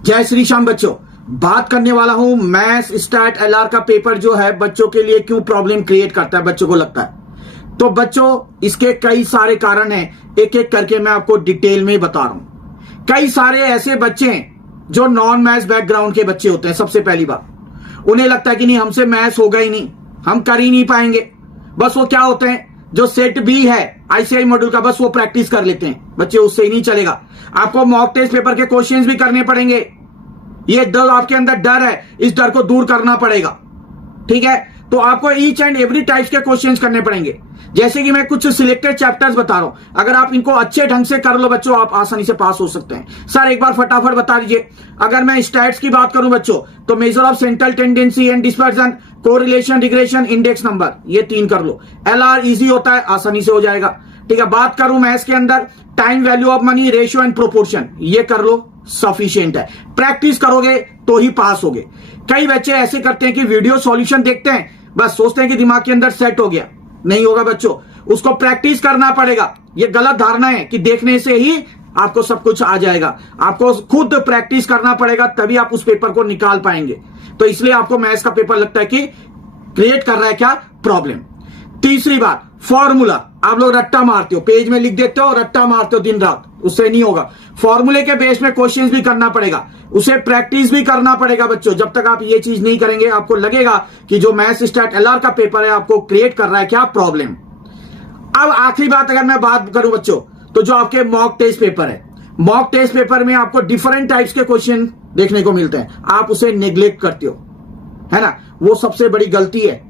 जय श्री श्याम बच्चों, बात करने वाला हूं मैथ्स स्टैट एलआर का पेपर जो है बच्चों के लिए क्यों प्रॉब्लम क्रिएट करता है, बच्चों को लगता है। तो बच्चों इसके कई सारे कारण हैं, एक एक करके मैं आपको डिटेल में बता रहा हूं। कई सारे ऐसे बच्चे हैं जो नॉन मैथ्स बैकग्राउंड के बच्चे होते हैं। सबसे पहली बात, उन्हें लगता है कि नहीं हमसे मैथ्स होगा ही नहीं, हम कर ही नहीं पाएंगे। बस वो क्या होते हैं, जो सेट बी है आईसीआई मॉड्यूल का, बस वो प्रैक्टिस कर लेते हैं। बच्चे उससे ही नहीं चलेगा, आपको मॉक टेस्ट पेपर के क्वेश्चंस भी करने पड़ेंगे। ये डर आपके अंदर डर है, इस डर को दूर करना पड़ेगा। ठीक है, तो आपको ईच एंड एवरी टाइप्स के क्वेश्चंस करने पड़ेंगे। जैसे कि मैं कुछ सिलेक्टेड चैप्टर्स बता रहा हूं, अगर आप इनको अच्छे ढंग से कर लो बच्चों, आप आसानी से पास हो सकते हैं। सर एक बार फटाफट बता दीजिए। अगर मैं स्टैट्स की बात करूं बच्चों, तो measure of central tendency and dispersion, correlation, regression, index number, ये 3 कर लो। एलआर इजी होता है, आसानी से हो जाएगा। ठीक है, बात करूं मैथ्स के अंदर, time value of money, ratio and proportion, ये कर लो, सफिशिएंट है। प्रैक्टिस करोगे तो ही पास होगे। कई बच्चे ऐसे करते हैं कि वीडियो सॉल्यूशन देखते हैं, बस सोचते हैं कि दिमाग के अंदर सेट हो गया। नहीं होगा बच्चों, उसको प्रैक्टिस करना पड़ेगा। ये गलत धारणा है कि देखने से ही आपको सब कुछ आ जाएगा। आपको खुद प्रैक्टिस करना पड़ेगा, तभी आप उस पेपर को निकाल पाएंगे। तो इसलिए आपको मैथ्स का पेपर लगता है कि क्रिएट कर रहा है क्या प्रॉब्लम। तीसरी बात, फॉर्मूला आप लोग रट्टा मारते हो, पेज में लिख देते हो, रट्टा मारते हो दिन रात, उससे नहीं होगा। फॉर्मूले के बेस में क्वेश्चंस भी करना पड़ेगा, उसे प्रैक्टिस भी करना पड़ेगा बच्चों। जब तक आप ये चीज नहीं करेंगे, आपको लगेगा कि जो मैथ्स स्टैट एलआर का पेपर है आपको क्रिएट कर रहा है क्या प्रॉब्लम। अब आखिरी बात अगर मैं बात करूं बच्चों, तो जो आपके मॉक टेस्ट पेपर है, मॉक टेस्ट पेपर में आपको डिफरेंट टाइप्स के क्वेश्चन देखने को मिलते हैं, आप उसे नेग्लेक्ट करते हो, है ना, वो सबसे बड़ी गलती है।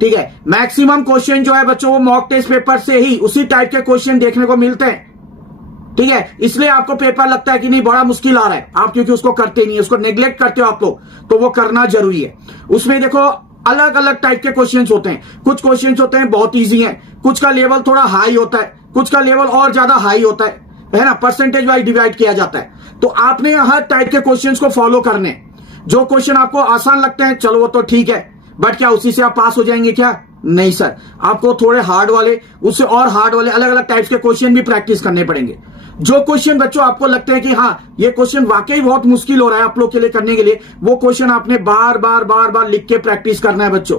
ठीक है, मैक्सिमम क्वेश्चन जो है बच्चों वो मॉक टेस्ट पेपर से ही उसी टाइप के क्वेश्चन देखने को मिलते हैं। ठीक है, इसलिए आपको पेपर लगता है कि नहीं बड़ा मुश्किल आ रहा है, आप क्योंकि उसको करते नहीं, उसको नेग्लेक्ट करते हो आप लोग, तो वो करना जरूरी है। उसमें देखो अलग अलग टाइप के क्वेश्चंस होते हैं। कुछ क्वेश्चंस होते हैं बहुत इजी हैं, कुछ का लेवल थोड़ा हाई होता है, कुछ का लेवल और ज्यादा हाई होता है ना, परसेंटेज वाइज डिवाइड किया जाता है। तो आपने हर टाइप के क्वेश्चंस को फॉलो करने। जो क्वेश्चन आपको आसान लगते हैं चलो वो तो ठीक है, बट क्या उसी से आप पास हो जाएंगे क्या? नहीं सर, आपको थोड़े हार्ड वाले, उससे और हार्ड वाले अलग अलग टाइप्स के क्वेश्चन भी प्रैक्टिस करने पड़ेंगे। जो क्वेश्चन बच्चों आपको लगते हैं कि हाँ ये क्वेश्चन वाकई बहुत मुश्किल हो रहा है आप लोग के लिए करने के लिए, वो क्वेश्चन आपने बार बार लिख के प्रैक्टिस करना है बच्चों।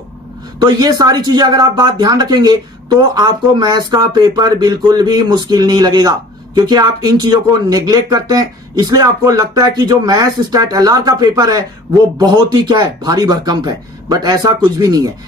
तो ये सारी चीजें अगर आप बात ध्यान रखेंगे तो आपको मैथ्स का पेपर बिल्कुल भी मुश्किल नहीं लगेगा, क्योंकि आप इन चीजों को नेग्लेक्ट करते हैं। इसलिए आपको लगता है कि जो मैथ्स स्टैट एलआर का पेपर है वो बहुत ही क्या है, भारी भरकम है, बट ऐसा कुछ भी नहीं है।